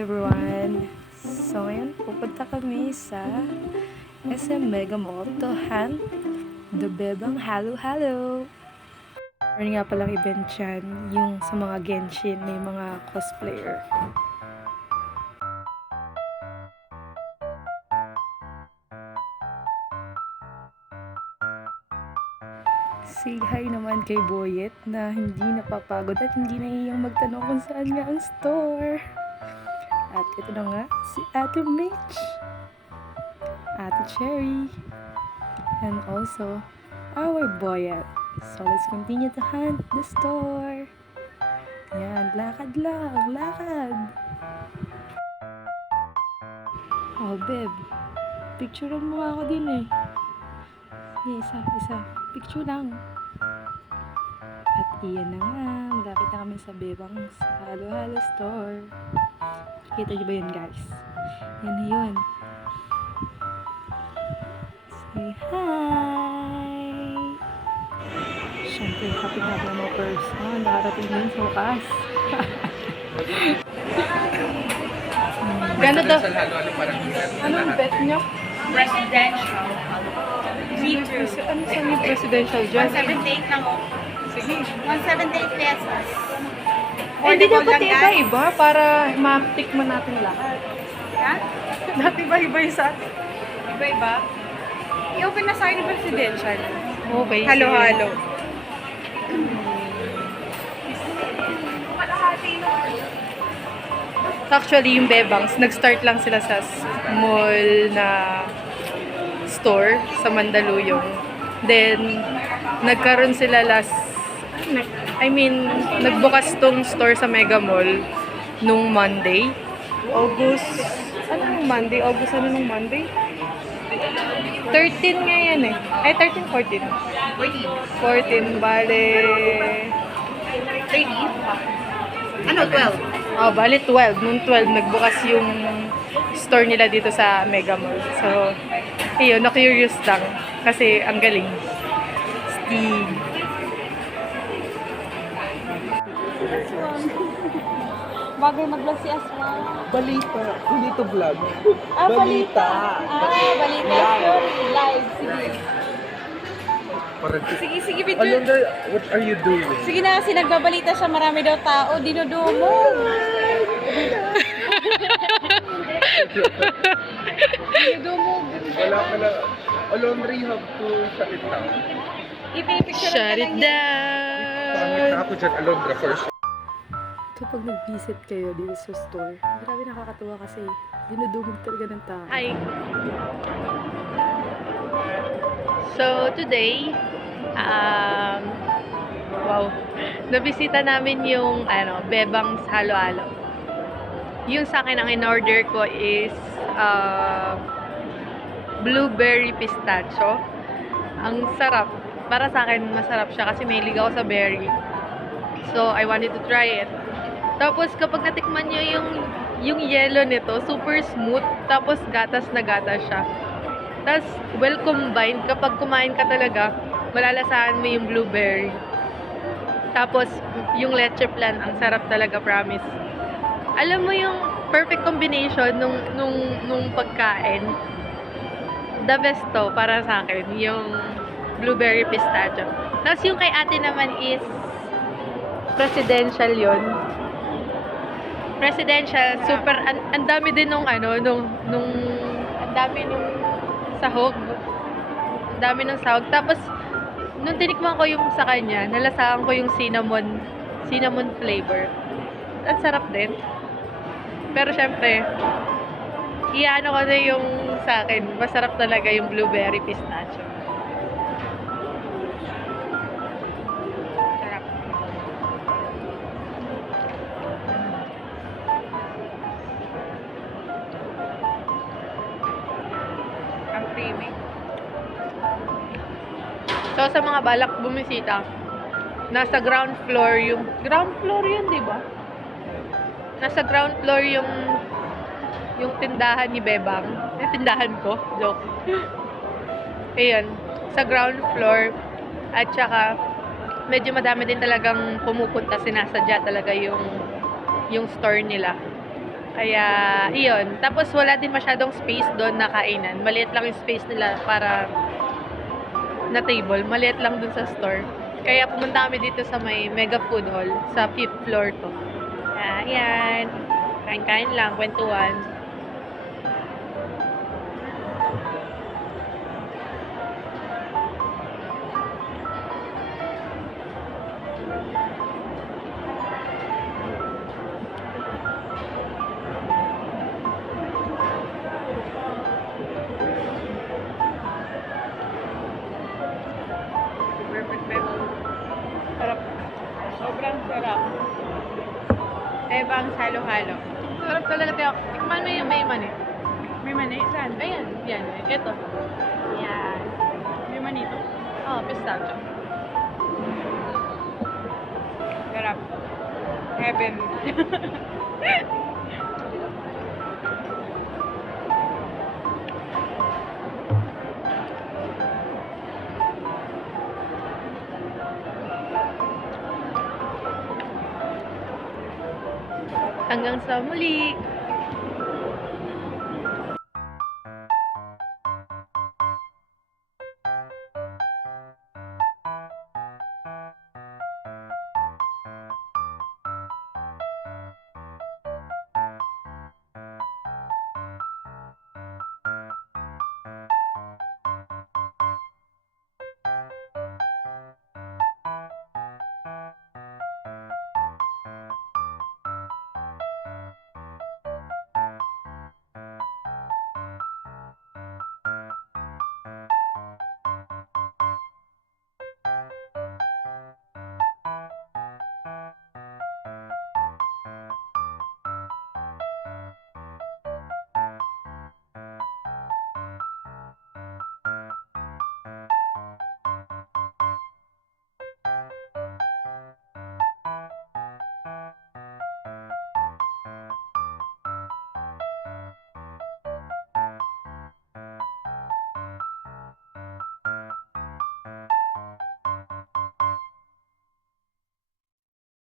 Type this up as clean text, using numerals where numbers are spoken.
everyone! So ngayon, pupunta kami sa SM Mega Mall to hunt the Bebang Halo Halo. Meron nga palang event dyan, yung sa mga Genshin, may mga cosplayer. Say hi naman kay Boyet na hindi napapagod at hindi nahihiyang magtanong kung saan nga ang store. At ito na nga, si Ate Mitch, Ate Cherry, and also our Boyet. So let's continue to hunt the store. Yan, lakad lang, lakad. Oh, babe, picturean mo ako din eh. Sige, isa. Picture lang. At iyan na nga, malapit na kami sa Bebang Halo Halo Store. Kita niyo ba yun, guys? Yan na yun. Say hi! Siyempre, happy na mga person. Nakarating din sa wakas. Ganda daw. Anong bet nyo? Presidential. Ano sa yung presidential dyan? 178 lang, oh. Sige. 178 pesos. Hindi Affordable dapat lang, guys. iba-iba para matikman natin lahat. Ha? Dati iba-iba yung sa atin. Iba-iba? I-open na sa akin yung presidential. Okay. Halo-halo. Actually, yung Bebangs, nag-start lang sila sa mall na store sa Mandaluyong. Then, nagkaroon sila nagbukas tong store sa Mega Mall nung Monday. August, ano nung Monday? August ano nung Monday? 13 nga yan eh. Ay, 13, 14. 14, bale... 30? Ano, 12? Oh, bale 12. Noong 12, nagbukas yung store nila dito sa Mega Mall. So, ayun, na-curious lang. Kasi, ang galing. Steve. Bagay mag-vlog si Asma. Balita. Hindi to vlog. Balita. Yun. Live. Sige, video. Alondra, what are you doing? Sige na, kasi nagbabalita siya. Marami daw tao. Dinudumo. Dinudumo. Wala ka na. Alondra, you have to shut it down. Ipipicture Shut it Pangit down! na ako dyan, Alondra, first. Kapag nag-visit kayo dito sa store, grabe nakakatuwa kasi dinudumog talaga ng tao. Hi! So, today, nabisita namin yung, Bebang's Halo Halo. Yung sa akin, ang in-order ko is, blueberry pistachio. Ang sarap. Para sa akin, masarap siya kasi may ligaw sa berry. So, I wanted to try it. Tapos, kapag natikman nyo yung yellow nito, super smooth. Tapos, gatas na gatas siya. Tapos, well combined. Kapag kumain ka talaga, malalasahan mo yung blueberry. Tapos, yung leche flan, ang sarap talaga, promise. Alam mo yung perfect combination nung pagkain. The best to, para sa akin, yung blueberry pistachio. Tapos, yung kay ate naman is presidential yon. Presidential, super, ang dami din ang dami nung sahog. Ang dami ng sahog. Tapos, nung tinikman ko yung sa kanya, nalasahan ko yung cinnamon flavor. Ang sarap din. Pero syempre, iyaano ko na yung sa akin, masarap talaga yung blueberry pistachio. Sarap. Ang creamy. So, sa mga balak bumisita, nasa ground floor yun, di ba? Nasa ground floor yung tindahan ni Bebang. Yung tindahan ko, joke. Ayan, sa ground floor. At saka, medyo madami din talagang pumupunta, sinasadya talaga yung store nila. Kaya, iyon. Tapos wala din masyadong space doon na kainan. Maliit lang yung space nila para na table. Maliit lang dun sa store. Kaya pumunta kami dito sa may Mega Food Hall sa 5th floor to. Ayan. Kain-kain lang, kwentuhan. Perfect bebo. Sarap. Sobrang sarap. Bebang halo-halo. Sarap talaga tayo. Tikman mo yung may mani. May mani? Saan? Ayan, yan. Ito. Yan. May mani to. Oh, pistachio. Sarap. Heaven. Hanggang sa muli.